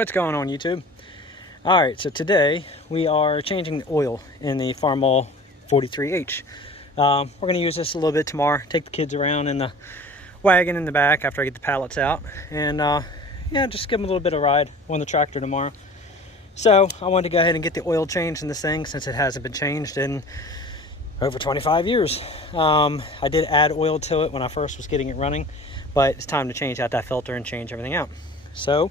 What's going on, YouTube? Alright, so today we are changing the oil in the Farmall 43H. We're going to use this a little bit tomorrow, take the kids around in the wagon in the back after I get the pallets out, and yeah, just give them a little bit of ride on the tractor tomorrow. So I wanted to go ahead and get the oil changed in this thing since it hasn't been changed in over 25 years. I did add oil to it when I first was getting it running, but it's time to change out that filter and change everything out. So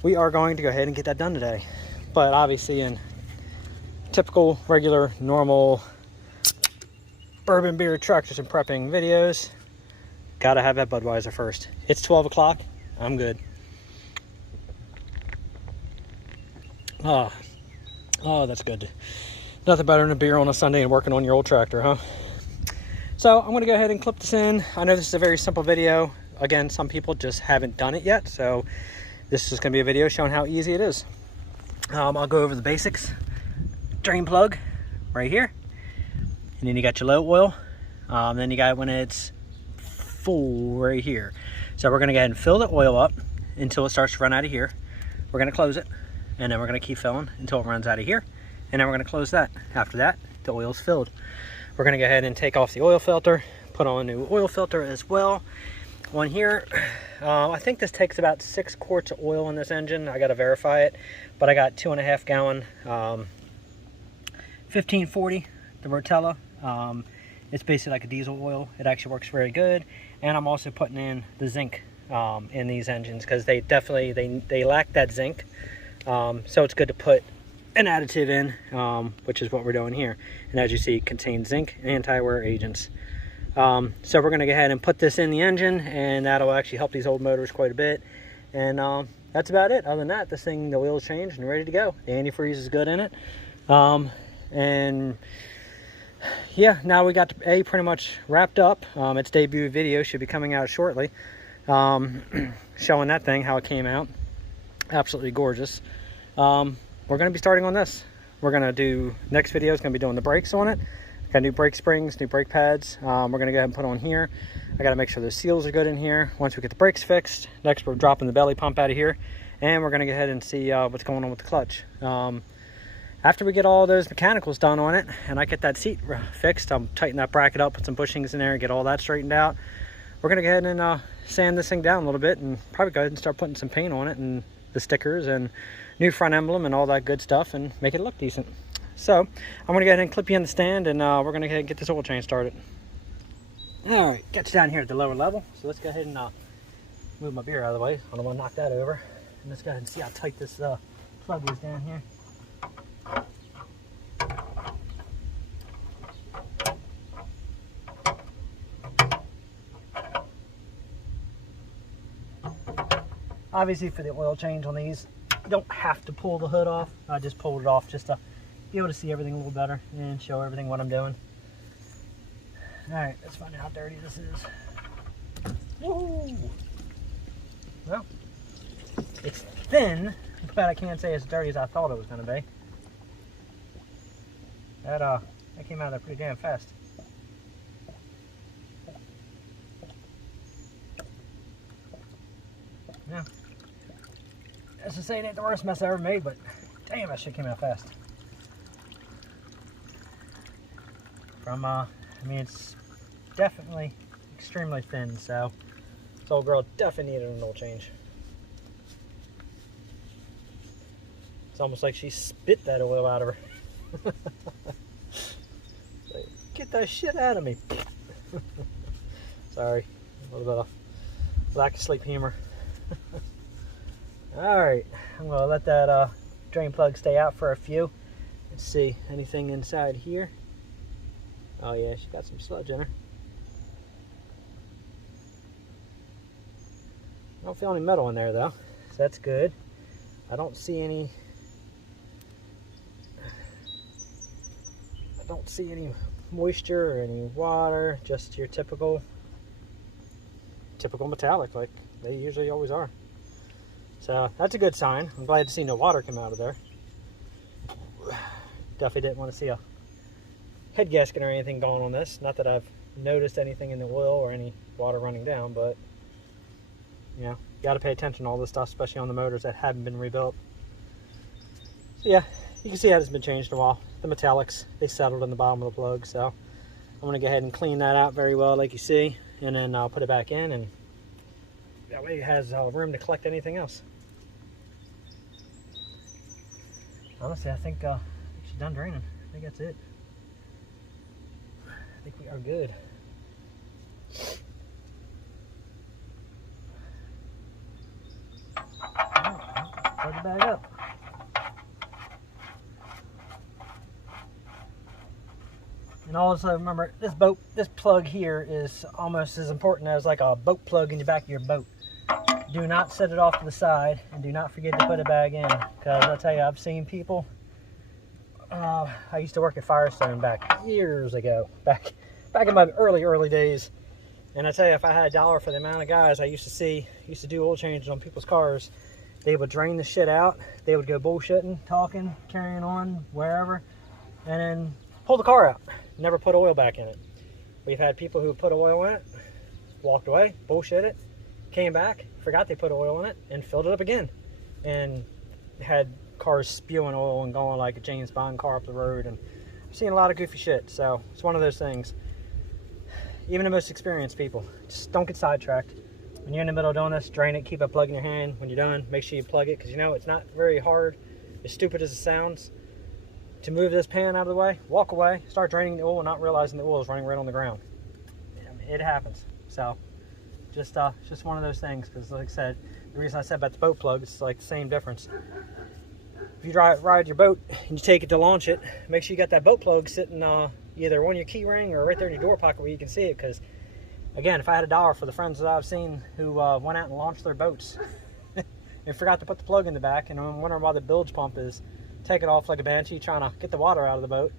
we are going to go ahead and get that done today. But obviously, in typical, regular, normal bourbon beer tractors and prepping videos, gotta have that Budweiser first. It's 12 o'clock. I'm good. Oh, that's good. Nothing better than a beer on a Sunday and working on your old tractor, huh? So I'm gonna go ahead and clip this in. I know this is a very simple video. Again, some people just haven't done it yet, so this is gonna be a video showing how easy it is. I'll go over the basics. Drain plug right here, and then you got your low oil. Then you got when it's full right here. So we're gonna go ahead and fill the oil up until it starts to run out of here. We're gonna close it, and then we're gonna keep filling until it runs out of here, and then we're gonna close that. After that, the oil's filled. We're gonna go ahead and take off the oil filter, put on a new oil filter as well. On here, I think this takes about 6 quarts of oil in this engine. I got to verify it, but I got 2.5 gallon 1540, the Rotella. It's basically like a diesel oil. It actually works very good, and I'm also putting in the zinc in these engines because they definitely they lack that zinc. So it's good to put an additive in, which is what we're doing here. And as you see, it contains zinc and anti-wear agents. So we're going to go ahead and put this in the engine, and that'll actually help these old motors quite a bit. And that's about it. Other than that, this thing, the oil's changed and ready to go. The antifreeze is good in it. And yeah, now we got A pretty much wrapped up. Its debut video should be coming out shortly, showing that thing, how it came out. Absolutely gorgeous. We're going to be starting on this. We're going to do, next video is going to be doing the brakes on it. Got new brake springs, new brake pads. We're going to go ahead and put on here. I got to make sure the seals are good in here. Once we get the brakes fixed, next we're dropping the belly pump out of here, and we're going to go ahead and see what's going on with the clutch. After we get all those mechanicals done on it, and I get that seat fixed, I'll tighten that bracket up, put some bushings in there, and get all that straightened out. We're going to go ahead and sand this thing down a little bit, and probably go ahead and start putting some paint on it, and the stickers, and new front emblem, and all that good stuff, and make it look decent. So I'm going to go ahead and clip you in the stand, and we're going to go ahead and get this oil change started. All right, got you down here at the lower level. So let's go ahead and move my beer out of the way. I don't want to knock that over. And let's go ahead and see how tight this plug is down here. Obviously, for the oil change on these, you don't have to pull the hood off. I just pulled it off just to be able to see everything a little better and show everything what I'm doing. Alright, let's find out how dirty this is. Woo! Well, it's thin, but I can't say as dirty as I thought it was going to be. That came out of there pretty damn fast. Yeah. That's to say it ain't the worst mess I ever made, but damn, that shit came out fast. I mean, it's definitely extremely thin, so this old girl definitely needed an oil change. It's almost like she spit that oil out of her. Like, get that shit out of me. Sorry, a little bit of lack of sleep humor. Alright, I'm going to let that drain plug stay out for a few. Let's see, anything inside here? Oh yeah, she got some sludge in her. I don't feel any metal in there though, so that's good. I don't see any moisture or any water, just your typical metallic like they usually always are. So that's a good sign. I'm glad to see no water come out of there. Definitely didn't want to see a head gasket or anything going on this. Not that I've noticed anything in the oil or any water running down, but You know, you got to pay attention to all this stuff, especially on the motors that haven't been rebuilt. So yeah, you can see that it's been changed in a while. The metallics, they settled in the bottom of the plug, so I'm going to go ahead and clean that out very well like you see, and then I'll put it back in, and that way it has room to collect anything else. Honestly, I think she's done draining. I think that's it. I think we are good. Plug the bag up. And also remember, this plug here is almost as important as like a boat plug in the back of your boat. Do not set it off to the side, and do not forget to put it back in, because I'll tell you, I've seen people. I used to work at Firestone back years ago, back in my early days, and I tell you, if I had $1 for the amount of guys I used to do oil changes on people's cars, they would drain the shit out, they would go bullshitting, talking, carrying on wherever, and then pull the car out. Never put oil back in it. We've had people who put oil in it, walked away, bullshit it, came back, forgot they put oil in it, and filled it up again, and had cars spewing oil and going like a James Bond car up the road. And I've seen a lot of goofy shit, so it's one of those things. Even the most experienced people, just don't get sidetracked. When you're in the middle of doing this, drain it, keep a plug in your hand. When you're done, make sure you plug it, because you know it's not very hard, as stupid as it sounds, to move this pan out of the way. Walk away, start draining the oil, not realizing the oil is running right on the ground. It happens. So just one of those things, because like I said, the reason I said about the boat plug, it's like the same difference. If you ride your boat and you take it to launch it, make sure you got that boat plug sitting either on your key ring or right there in your door pocket where you can see it, because again, if I had $1 for the friends that I've seen who went out and launched their boats and forgot to put the plug in the back, and I'm wondering why the bilge pump is taking off like a banshee trying to get the water out of the boat.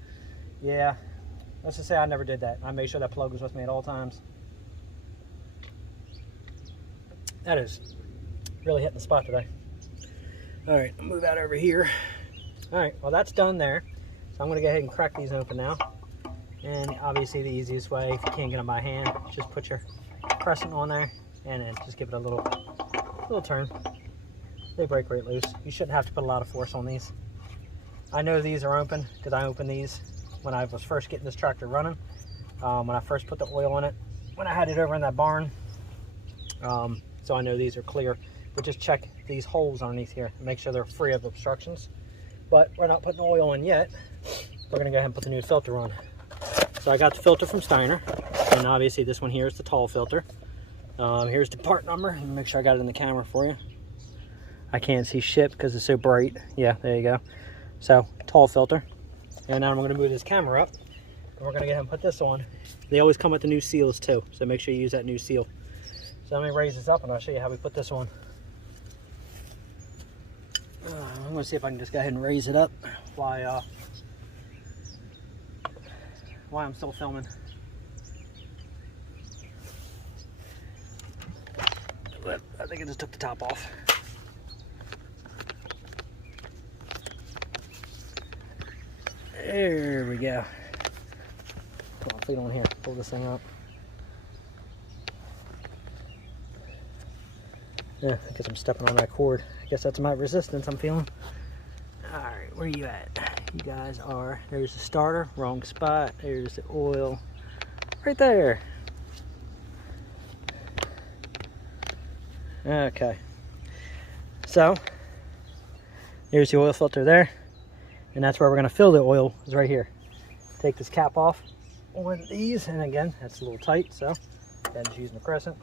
Yeah, let's just say I never did that. I made sure that plug was with me at all times. That is really hitting the spot today. All right, I'll move out over here. All right, well, that's done there. So I'm going to go ahead and crack these open now. And obviously the easiest way, if you can't get them by hand, just put your crescent on there and then just give it a little turn. They break right loose. You shouldn't have to put a lot of force on these. I know these are open because I opened these when I was first getting this tractor running. When I first put the oil in it, when I had it over in that barn. So I know these are clear, but just check these holes underneath here and make sure they're free of obstructions. But we're not putting oil in yet. We're gonna go ahead and put the new filter on. So I got the filter from Steiner, and obviously this one here is the tall filter. Here's the part number. Let me make sure I got it in the camera for you. I can't see shit because it's so bright. Yeah, there you go. So, tall filter. And now I'm going to move this camera up, and we're going to go ahead and put this on. They always come with the new seals too, so make sure you use that new seal. So let me raise this up and I'll show you how we put this on. I'm going to see if I can just go ahead and raise it up while I'm still filming. I think I just took the top off. There we go. Come on, feet on here. Pull this thing up. Yeah, I guess I'm stepping on that cord. I guess that's my resistance I'm feeling. Alright, where are you at? You guys are, there's the starter, wrong spot. There's the oil, right there. Okay. So, there's the oil filter there. And that's where we're going to fill the oil, is right here. Take this cap off on these, and again, that's a little tight, so I'm just using the crescent.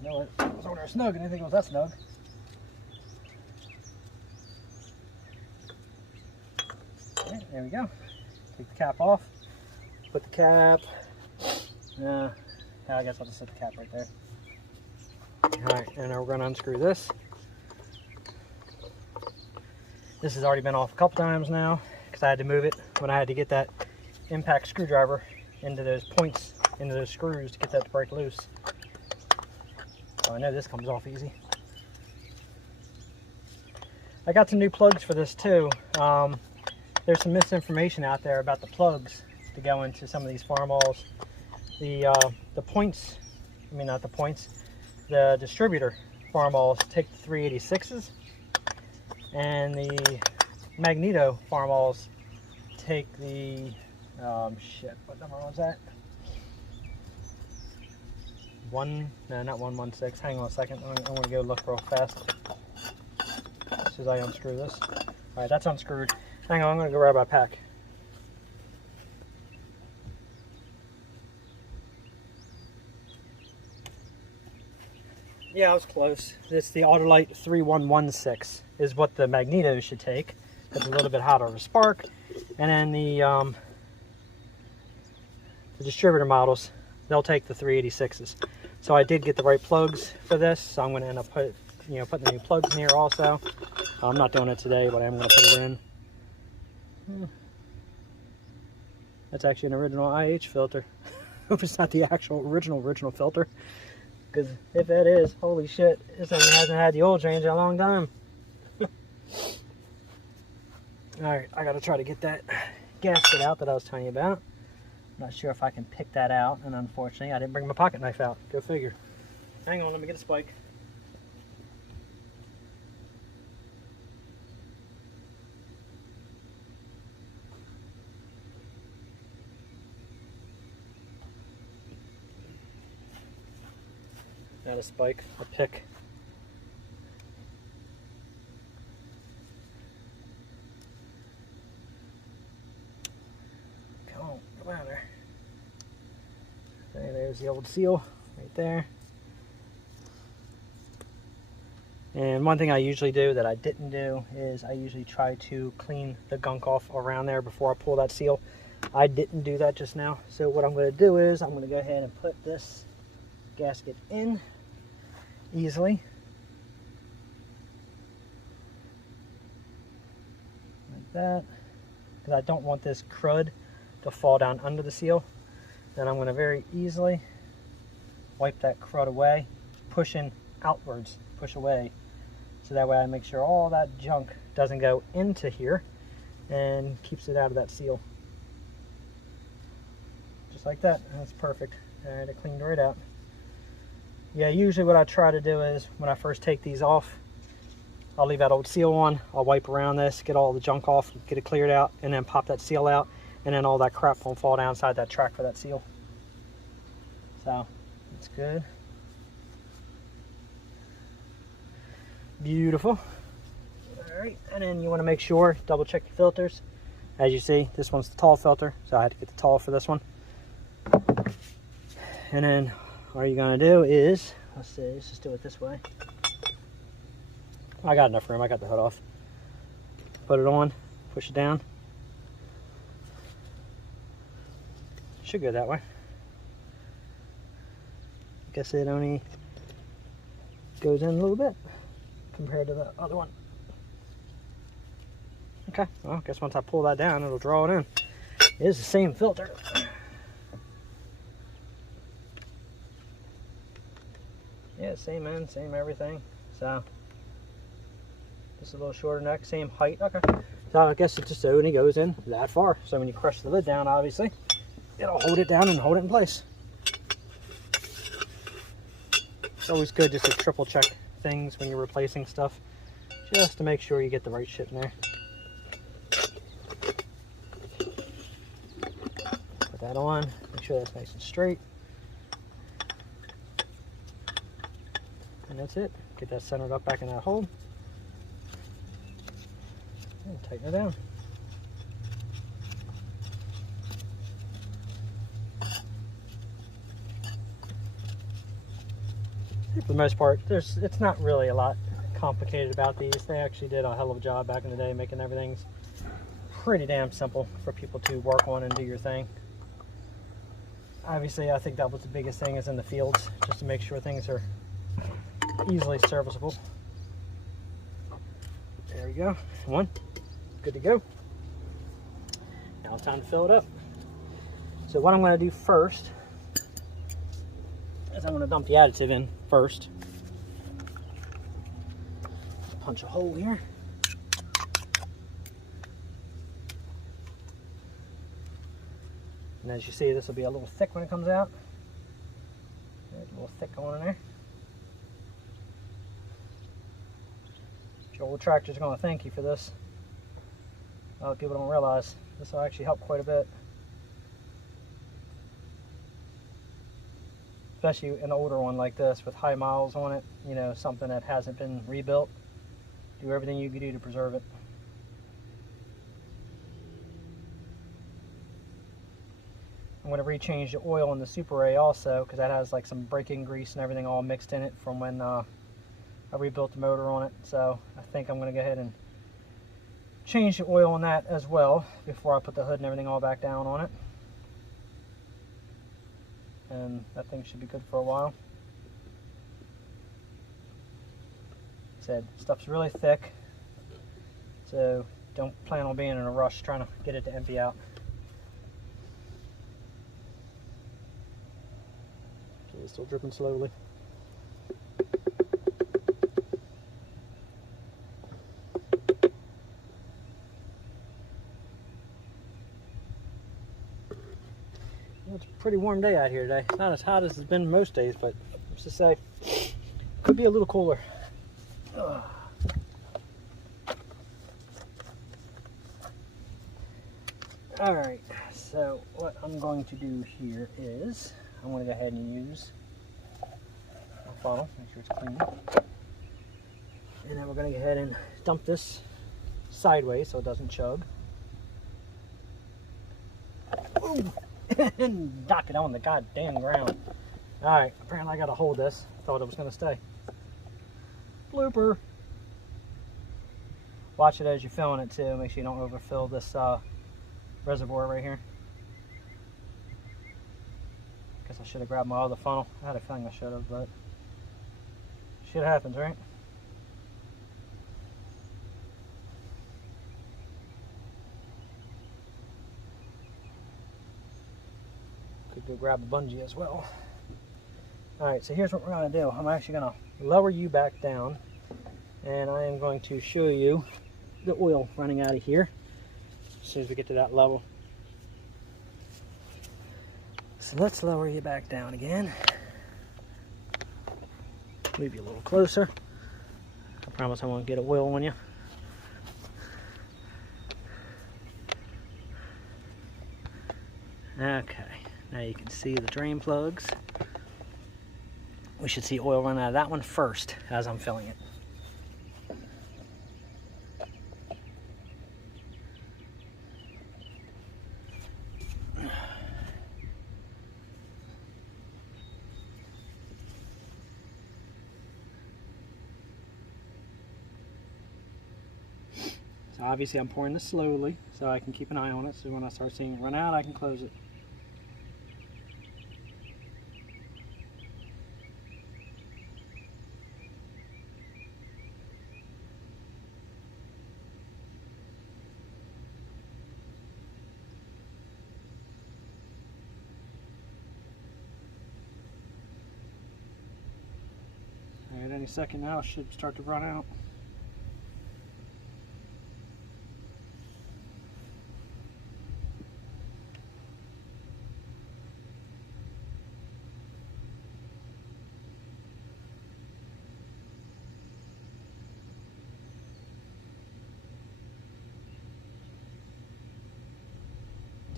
No, it was over there snug, and I didn't think it was that snug. Okay, there we go. Take the cap off. Put the cap. I guess I'll just set the cap right there. Alright, and now we're going to unscrew this. This has already been off a couple times now because I had to move it when I had to get that impact screwdriver into those points, into those screws to get that to break loose. So I know this comes off easy. I got some new plugs for this too. there's some misinformation out there about the plugs to go into some of these Farmalls. The points, I mean not the points, the distributor Farmalls take the 386s, and the Magneto Farmalls take the, shit, what number was that? No, not 116. Hang on a second. I'm going to go look real fast as soon as I unscrew this. Alright, that's unscrewed. Hang on, I'm going to go grab my pack. Yeah, I was close. It's the Autolite 3116 is what the Magneto should take. It's a little bit hotter of a spark. And then the distributor models, they'll take the 386s. So I did get the right plugs for this, so I'm going to end up putting the new plugs in here also. I'm not doing it today, but I am going to put it in. That's actually an original IH filter. Hope it's not the actual original filter. Because if it is, holy shit, this thing hasn't had the oil change in a long time. Alright, I got to try to get that gasket out that I was telling you about. Not sure if I can pick that out, and unfortunately I didn't bring my pocket knife out. Go figure. Hang on, let me get a spike. Not a spike, a pick. Come on, come out there. Okay, there's the old seal right there. And one thing I usually do that I didn't do is I usually try to clean the gunk off around there before I pull that seal. I didn't do that just now. So what I'm going to do is I'm going to go ahead and put this gasket in easily. Like that. Because I don't want this crud to fall down under the seal. Then I'm going to very easily wipe that crud away, pushing outwards, push away. So that way I make sure all that junk doesn't go into here and keeps it out of that seal. Just like that. That's perfect. Alright, it cleaned right out. Yeah, usually what I try to do is when I first take these off, I'll leave that old seal on, I'll wipe around this, get all the junk off, get it cleared out, and then pop that seal out, and then all that crap won't fall down inside that track for that seal. So, that's good. Beautiful. Alright, and then you want to make sure, double check your filters. As you see, this one's the tall filter, so I had to get the tall for this one. And then all you're going to do is, let's see, let's just do it this way. I got enough room, I got the hood off. Put it on, push it down. Should go that way. I guess it only goes in a little bit compared to the other one. Okay, well, I guess once I pull that down, it'll draw it in. It is the same filter. Yeah, same end, same everything. So, just a little shorter neck, same height. Okay. So I guess it just only goes in that far. So when you crush the lid down, obviously, it'll hold it down and hold it in place. It's always good just to triple check things when you're replacing stuff, just to make sure you get the right shit in there. Put that on, make sure that's nice and straight. And that's it. Get that centered up back in that hole. And tighten it down. For the most part, it's not really a lot complicated about these. They actually did a hell of a job back in the day making everything pretty damn simple for people to work on and do your thing. Obviously, I think that was the biggest thing is in the fields, just to make sure things are easily serviceable. There we go. One. Good to go. Now it's time to fill it up. So what I'm going to do first is I'm going to dump the additive in first. Punch a hole here. And as you see, this will be a little thick when it comes out. There's a little thick going in there. Your old tractor's going to thank you for this. A lot of people don't realize this will actually help quite a bit. Especially an older one like this with high miles on it, you know, something that hasn't been rebuilt. Do everything you can do to preserve it. I'm going to rechange the oil in the Super A also, because that has like some braking grease and everything all mixed in it from when I rebuilt the motor on it. So I think I'm going to go ahead and change the oil on that as well before I put the hood and everything all back down on it. And that thing should be good for a while. Said stuff's really thick, so don't plan on being in a rush trying to get it to empty out. Okay, it's still dripping slowly. It's a pretty warm day out here today. It's not as hot as it's been most days, but let's just say it could be a little cooler. Alright, so what I'm going to do here is I'm going to go ahead and use my funnel, make sure it's clean. And then we're going to go ahead and dump this sideways so it doesn't chug. Ooh! And knock it on the goddamn ground. Alright, apparently I got to hold this. Thought it was going to stay. Blooper! Watch it as you're filling it too. Make sure you don't overfill this reservoir right here. Guess I should have grabbed my other funnel. I had a feeling I should have, but shit happens, right? Could go grab the bungee as well. Alright, so here's what we're going to do. I'm actually going to lower you back down, and I am going to show you the oil running out of here as soon as we get to that level. So let's lower you back down again. Move you a little closer. I promise I won't get oil on you. Okay, now you can see the drain plugs. We should see oil run out of that one first as I'm filling it. So obviously I'm pouring this slowly so I can keep an eye on it, so when I start seeing it run out I can close it. Alright, any second now it should start to run out.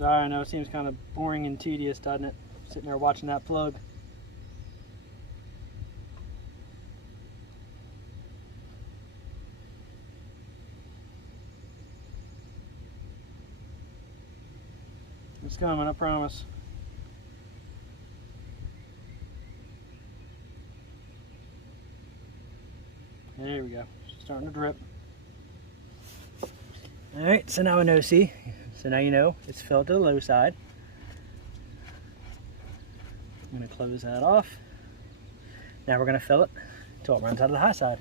I know it seems kind of boring and tedious, doesn't it? Sitting there watching that plug. It's coming, I promise. There we go. It's starting to drip. Alright, so now I know, see? So now you know it's filled to the low side. I'm going to close that off. Now we're going to fill it until it runs out of the high side.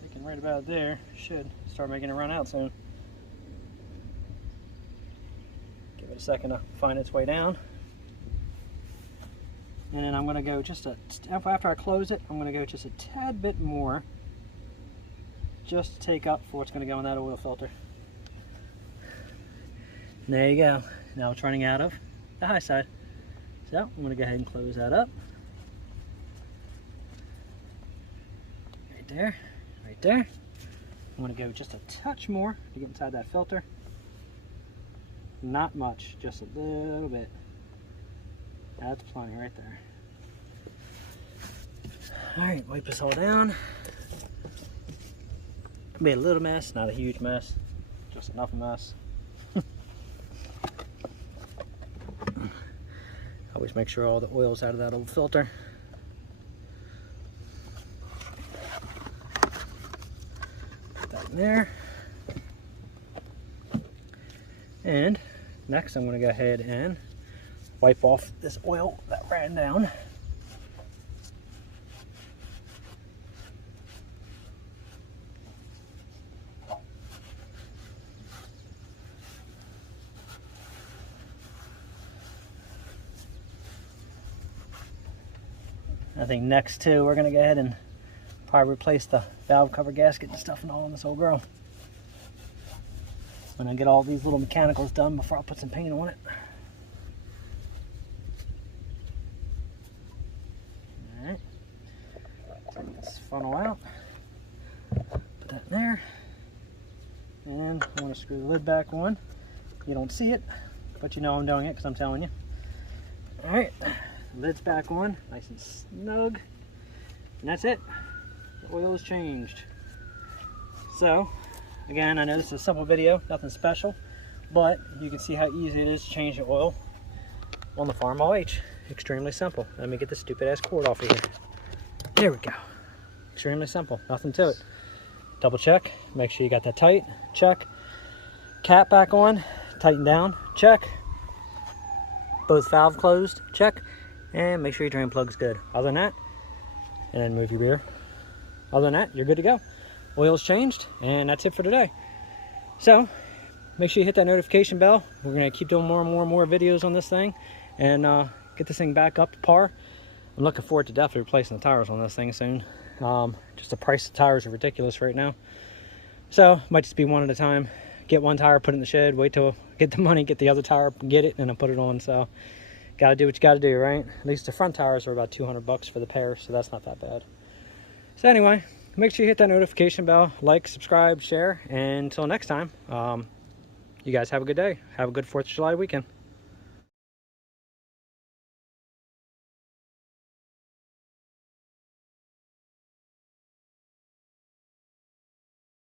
Thinking right about there, should start making it run out soon. Wait a second to find its way down. And then I'm going to go just after I close it, I'm going to go just a tad bit more just to take up for what's going to go in that oil filter. And there you go. Now it's running out of the high side. So I'm going to go ahead and close that up. Right there, right there. I'm going to go just a touch more to get inside that filter. Not much, just a little bit. That's plenty right there. Alright, wipe this all down. Made a little mess, not a huge mess, just enough mess. Always make sure all the oil's out of that old filter. Put that in there. And next I'm going to go ahead and wipe off this oil that ran down. I think next too, we're going to go ahead and probably replace the valve cover gasket and stuff and all on this old girl. When I get all these little mechanicals done before I put some paint on it. Alright, take this funnel out, put that in there, and I want to screw the lid back on. You don't see it, but you know I'm doing it because I'm telling you. Alright, lid's back on, nice and snug, and that's it. The oil is changed. So, again, I know this is a simple video, nothing special, but you can see how easy it is to change the oil on the Farmall H. Extremely simple. Let me get this stupid ass cord off of here. There we go. Extremely simple, nothing to it. Double check, make sure you got that tight, check. Cap back on, tighten down, check. Both valve closed, check. And make sure your drain plug's good. Other than that, and then move your beer. Other than that, you're good to go. Oil's changed, and that's it for today. So, make sure you hit that notification bell. We're going to keep doing more and more videos on this thing, and get this thing back up to par. I'm looking forward to definitely replacing the tires on this thing soon. Just the price of tires are ridiculous right now. So, might just be one at a time. Get one tire, put it in the shed, wait till get the money, get the other tire, get it, and then put it on. So, gotta do what you gotta do, right? At least the front tires are about 200 bucks for the pair, so that's not that bad. So anyway, make sure you hit that notification bell, like, subscribe, share, and until next time, you guys have a good day. Have a good 4th of July weekend.